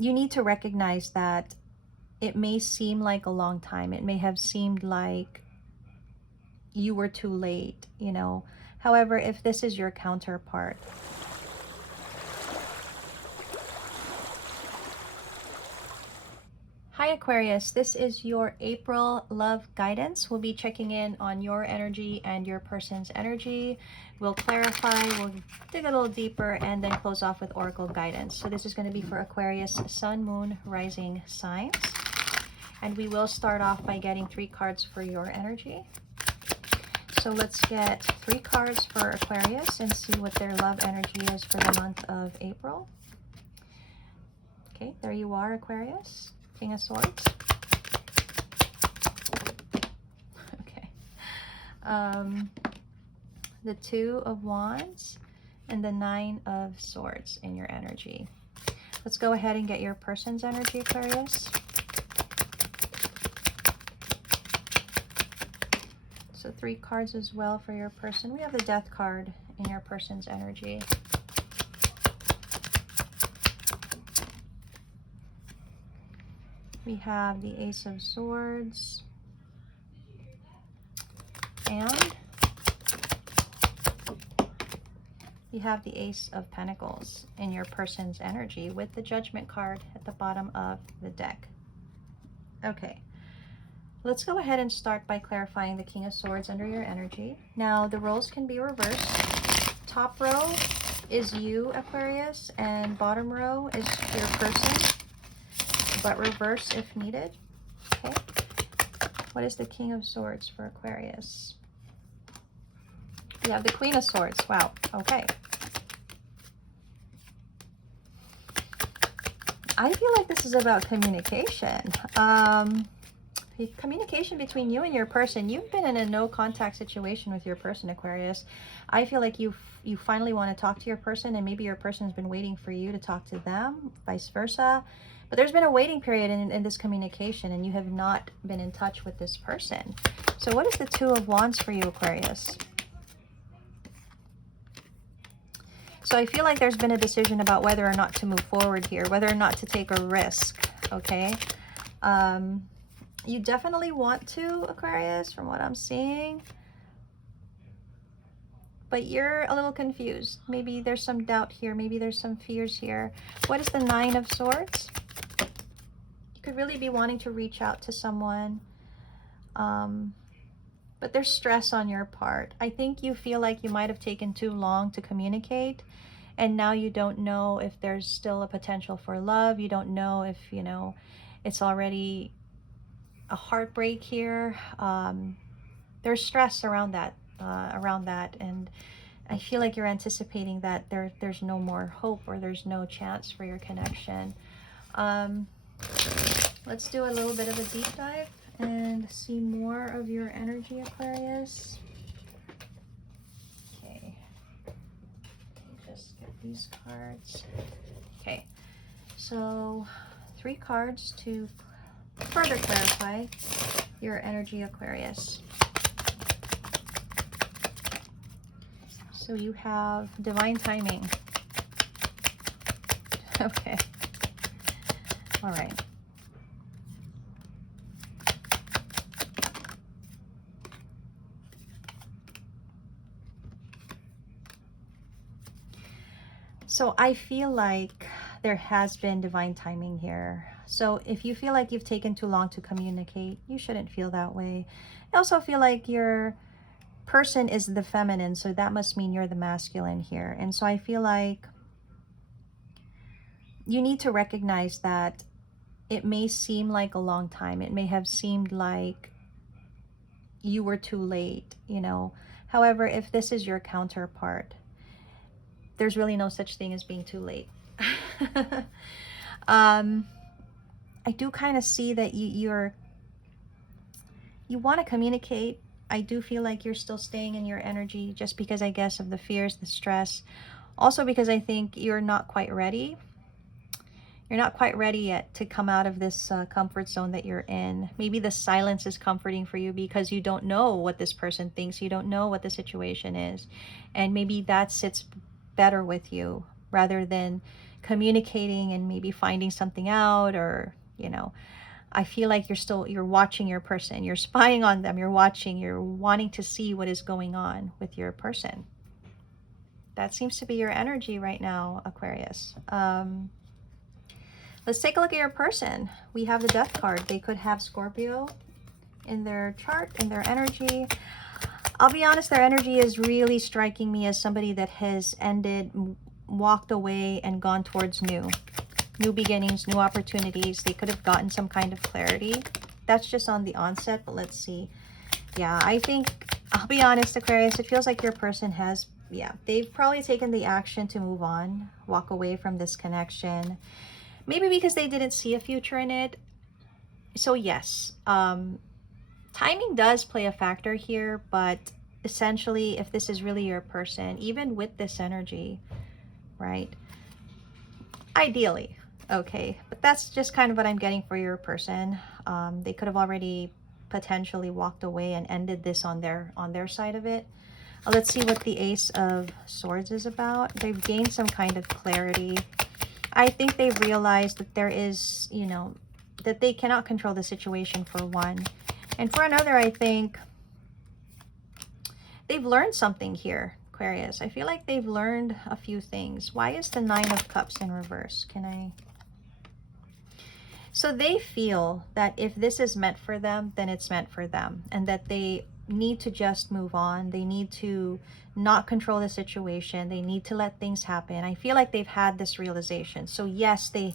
you need to recognize that it may seem like a long time. It may have seemed like you were too late, you know. However, if this is your counterpart, hi Aquarius, this is your April love guidance. We'll be checking in on your energy and your person's energy. We'll clarify, we'll dig a little deeper, and then close off with oracle guidance. So this is going to be for Aquarius, sun, moon, rising signs. And we will start off by getting 3 cards for your energy. So let's get 3 cards for Aquarius and see what their love energy is for the month of April. Okay, there you are, Aquarius. King of Swords. Okay. The 2 of Wands and the 9 of Swords in your energy. Let's go ahead and get your person's energy, Aquarius. So 3 cards as well for your person. We have the Death card in your person's energy. We have the Ace of Swords and we have the Ace of Pentacles in your person's energy with the Judgment card at the bottom of the deck. Okay. Let's go ahead and start by clarifying the King of Swords under your energy. Now, the roles can be reversed. Top row is you, Aquarius, and bottom row is your person, but reverse if needed. Okay. What is the King of Swords for Aquarius? You have the Queen of Swords. Wow. Okay. I feel like this is about communication. Communication between you and your person. You've been in a no contact situation with your person, Aquarius. I feel like you finally want to talk to your person, and maybe your person has been waiting for you to talk to them, vice versa. But there's been a waiting period in this communication, and you have not been in touch with this person. So what is the 2 of Wands for you, Aquarius? So I feel like there's been a decision about whether or not to move forward here, whether or not to take a risk, okay? You definitely want to, Aquarius, from what I'm seeing. But you're a little confused. Maybe there's some doubt here. Maybe there's some fears here. What is the 9 of Swords? You could really be wanting to reach out to someone. But there's stress on your part. I think you feel like you might have taken too long to communicate. And now you don't know if there's still a potential for love. You don't know if, you know, it's already a heartbreak here. There's stress around that, and I feel like you're anticipating that there's no more hope, or there's no chance for your connection. Let's do a little bit of a deep dive and see more of your energy, Aquarius. Okay, just get these cards. Okay, so 3 cards to further clarify your energy, Aquarius. So you have divine timing. Okay. All right. So I feel like there has been divine timing here. So if you feel like you've taken too long to communicate, you shouldn't feel that way. I also feel like your person is the feminine, so that must mean you're the masculine here. And so I feel like you need to recognize that it may seem like a long time. It may have seemed like you were too late, you know. However, if this is your counterpart, there's really no such thing as being too late. I do kind of see that you want to communicate. I do feel like you're still staying in your energy just because, I guess, of the fears, the stress. Also because I think you're not quite ready. You're not quite ready yet to come out of this comfort zone that you're in. Maybe the silence is comforting for you because you don't know what this person thinks. You don't know what the situation is. And maybe that sits better with you rather than communicating and maybe finding something out, or, you know, I feel like you're watching your person, you're spying on them, you're watching, you're wanting to see what is going on with your person. That seems to be your energy right now, Aquarius. Let's take a look at your person. We have the Death card. They could have Scorpio in their chart, in their energy. I'll be honest, their energy is really striking me as somebody that has ended, walked away, and gone towards new beginnings, new opportunities. They could have gotten some kind of clarity. That's just on the onset, but let's see. Yeah, I think, I'll be honest, Aquarius, it feels like your person has, yeah, they've probably taken the action to move on, walk away from this connection. Maybe because they didn't see a future in it. So yes, timing does play a factor here, but essentially, if this is really your person, even with this energy, right? Ideally, okay, but that's just kind of what I'm getting for your person. They could have already potentially walked away and ended this on their side of it. Let's see what the Ace of Swords is about. They've gained some kind of clarity. I think they've realized that there is, you know, that they cannot control the situation, for one. And for another, I think they've learned something here, Aquarius. I feel like they've learned a few things. Why is the Nine of Cups in reverse? So they feel that if this is meant for them, then it's meant for them. And that they need to just move on. They need to not control the situation. They need to let things happen. I feel like they've had this realization. So yes, they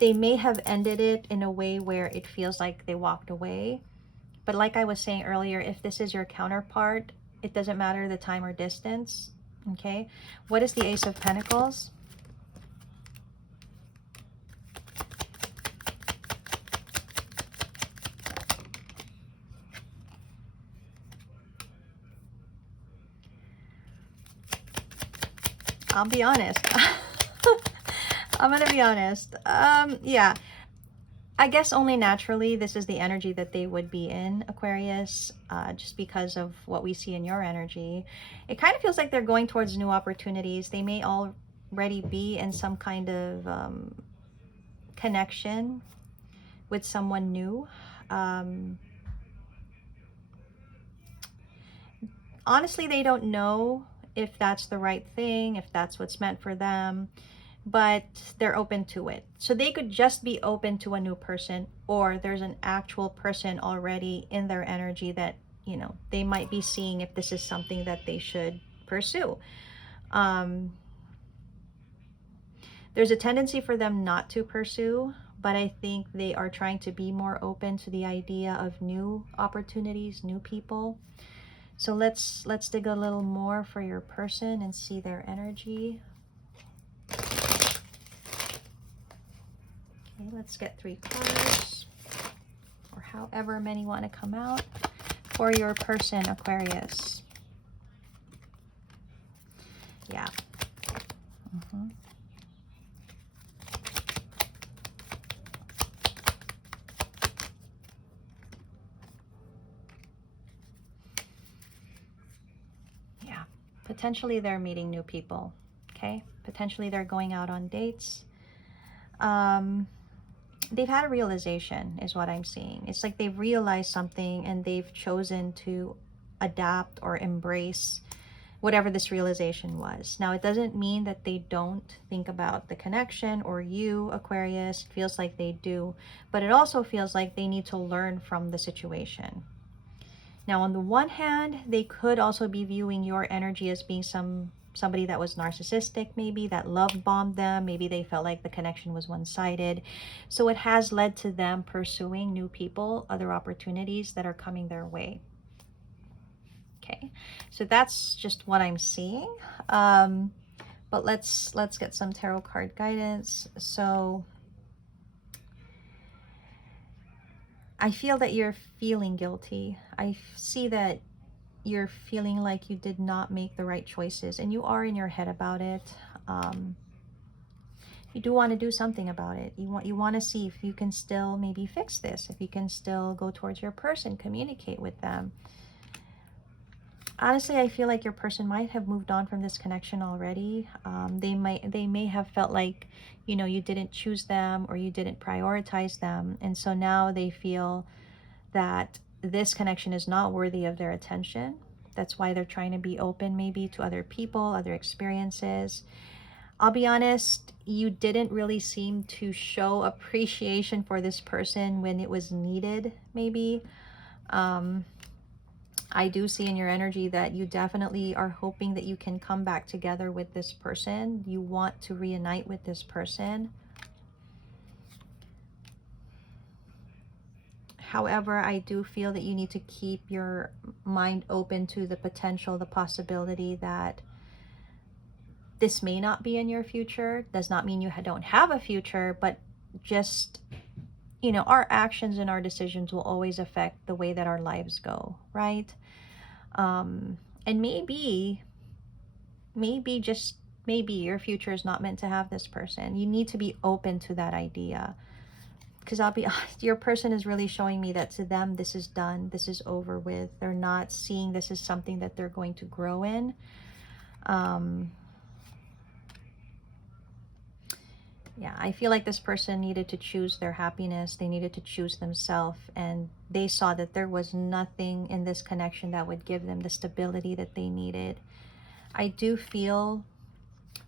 may have ended it in a way where it feels like they walked away. But like I was saying earlier, if this is your counterpart, it doesn't matter the time or distance. Okay. What is the Ace of Pentacles? I'll be honest. I'm gonna be honest. Yeah, I guess only naturally this is the energy that they would be in, Aquarius, just because of what we see in your energy. It kind of feels like they're going towards new opportunities. They may already be in some kind of connection with someone new. Honestly, they don't know if that's the right thing, if that's what's meant for them, but they're open to it. So they could just be open to a new person, or there's an actual person already in their energy that, you know, they might be seeing if this is something that they should pursue. There's a tendency for them not to pursue, but I think they are trying to be more open to the idea of new opportunities, new people. So let's dig a little more for your person and see their energy. Okay, let's get 3 cards, or however many want to come out for your person, Aquarius. Yeah. Yeah. Potentially they're meeting new people. Okay. Potentially they're going out on dates. They've had a realization is what I'm seeing. It's like they've realized something and they've chosen to adapt or embrace whatever this realization was. Now, it doesn't mean that they don't think about the connection or you, Aquarius. It feels like they do, but it also feels like they need to learn from the situation. Now, on the one hand, they could also be viewing your energy as being somebody that was narcissistic, maybe, that love bombed them. Maybe they felt like the connection was one-sided. So it has led to them pursuing new people, other opportunities that are coming their way. Okay, so that's just what I'm seeing. But let's get some tarot card guidance. So I feel that you're feeling guilty. I see that you're feeling like you did not make the right choices, and you are in your head about it. You do want to do something about it. You want to see if you can still maybe fix this, if you can still go towards your person, communicate with them. Honestly, I feel like your person might have moved on from this connection already. They may have felt like, you know, you didn't choose them or you didn't prioritize them. And so now they feel that this connection is not worthy of their attention. That's why they're trying to be open maybe to other people, other experiences. I'll be honest, you didn't really seem to show appreciation for this person when it was needed, maybe. Um, I do see in your energy that you definitely are hoping that you can come back together with this person. You want to reunite with this person. However, I do feel that you need to keep your mind open to the potential, the possibility that this may not be in your future. Does not mean you don't have a future, but just, you know, our actions and our decisions will always affect the way that our lives go, right? And maybe just maybe your future is not meant to have this person. You need to be open to that idea. Because I'll be honest, your person is really showing me that to them, this is done. This is over with. They're not seeing this as something that they're going to grow in. Yeah, I feel like this person needed to choose their happiness. They needed to choose themselves. And they saw that there was nothing in this connection that would give them the stability that they needed. I do feel,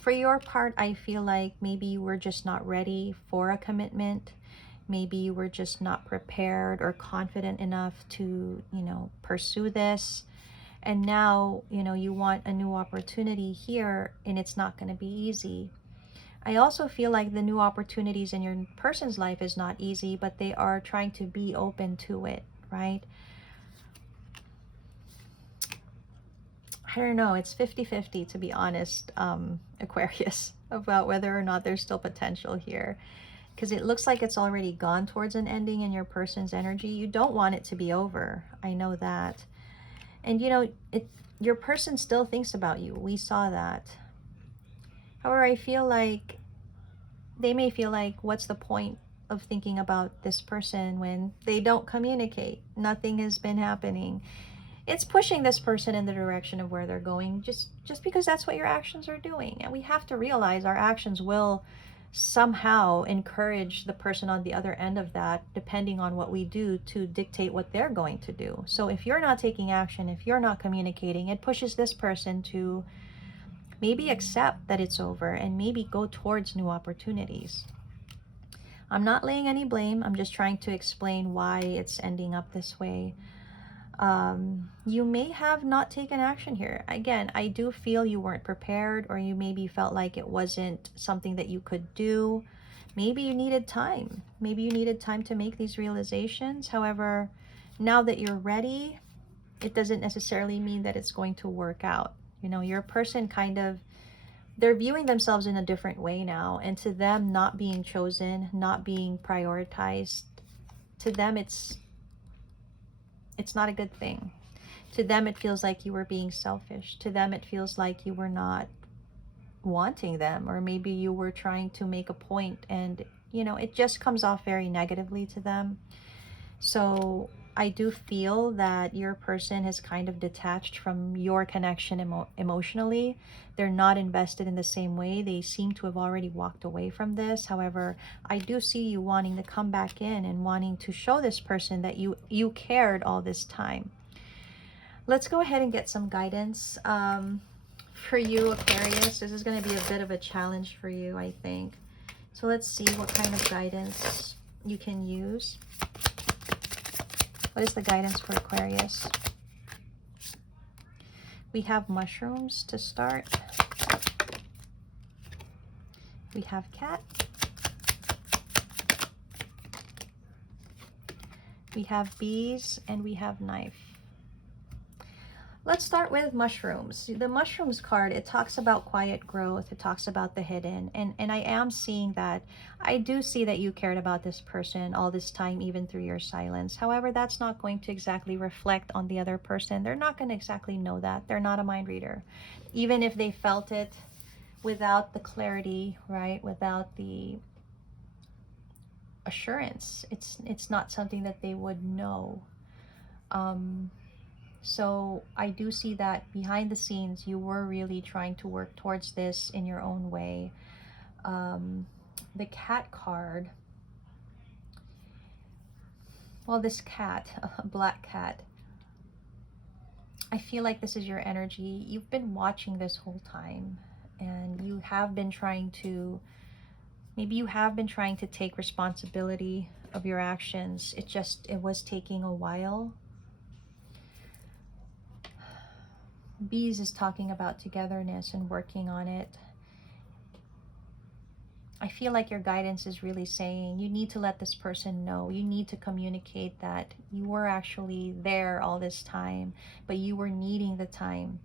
for your part, I feel like maybe you were just not ready for a commitment. Maybe you were just not prepared or confident enough to, you know, pursue this. And now, you know, you want a new opportunity here, and it's not going to be easy. I also feel like the new opportunities in your person's life is not easy, but they are trying to be open to it, right? I don't know, it's 50-50 to be honest, Aquarius, about whether or not there's still potential here. Because it looks like it's already gone towards an ending in your person's energy. You don't want it to be over. I know that. And you know, your person still thinks about you. We saw that. However, I feel like they may feel like, what's the point of thinking about this person when they don't communicate? Nothing has been happening. It's pushing this person in the direction of where they're going just because that's what your actions are doing. And we have to realize our actions will somehow encourage the person on the other end of that, depending on what we do, to dictate what they're going to do. So if you're not taking action, if you're not communicating, it pushes this person to maybe accept that it's over and maybe go towards new opportunities. I'm not laying any blame. I'm just trying to explain why it's ending up this way. You may have not taken action here. Again, I do feel you weren't prepared, or you maybe felt like it wasn't something that you could do. Maybe you needed time. Maybe you needed time to make these realizations. However, now that you're ready, it doesn't necessarily mean that it's going to work out. You know, your person kind of, they're viewing themselves in a different way now. And to them, not being chosen, not being prioritized, to them, it's not a good thing. To them, it feels like you were being selfish. To them, it feels like you were not wanting them, or maybe you were trying to make a point, and, you know, it just comes off very negatively to them. So I do feel that your person has kind of detached from your connection emotionally. They're not invested in the same way. They seem to have already walked away from this. However, I do see you wanting to come back in and wanting to show this person that you cared all this time. Let's go ahead and get some guidance for you, Aquarius. This is going to be a bit of a challenge for you, I think. So let's see what kind of guidance you can use. What is the guidance for Aquarius? We have mushrooms to start. We have cat. We have bees, and we have knife. Let's start with mushrooms. The mushrooms card, it talks about quiet growth. It talks about the hidden. And I am seeing that. I do see that you cared about this person all this time, even through your silence. However, that's not going to exactly reflect on the other person. They're not going to exactly know that. They're not a mind reader. Even if they felt it without the clarity, right? Without the assurance, it's not something that they would know. So I do see that behind the scenes, you were really trying to work towards this in your own way. The cat card, well, this cat, a black cat, I feel like this is your energy. You've been watching this whole time, and you have been trying to, maybe you have been trying to take responsibility of your actions. It was taking a while. Bees is talking about togetherness and working on it. I feel like your guidance is really saying you need to let this person know. You need to communicate that you were actually there all this time, but you were needing the time,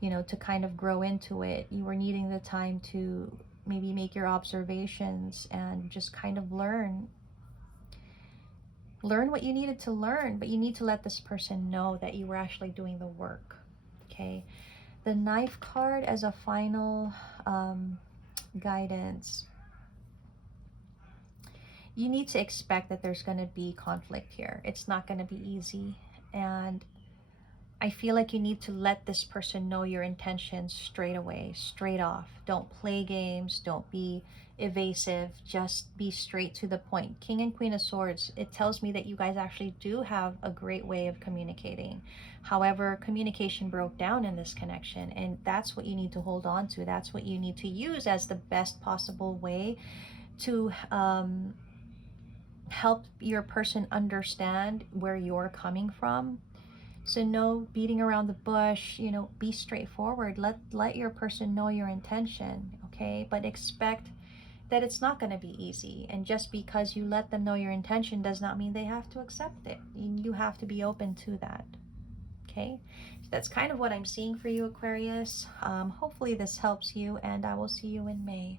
you know, to kind of grow into it. You were needing the time to maybe make your observations and just kind of learn what you needed to learn, but you need to let this person know that you were actually doing the work. Okay. The knife card as a final guidance. You need to expect that there's going to be conflict here. It's not going to be easy. And I feel like you need to let this person know your intentions straight away, straight off. Don't play games. Don't be evasive. Just be straight to the point. King and Queen of Swords, it tells me that you guys actually do have a great way of communicating. However, communication broke down in this connection, and that's what you need to hold on to. That's what you need to use as the best possible way to help your person understand where you're coming from. So no beating around the bush, you know, be straightforward. Let your person know your intention, okay? But expect that it's not going to be easy. And just because you let them know your intention does not mean they have to accept it. You have to be open to that, okay? So that's kind of what I'm seeing for you, Aquarius. Hopefully this helps you, and I will see you in May.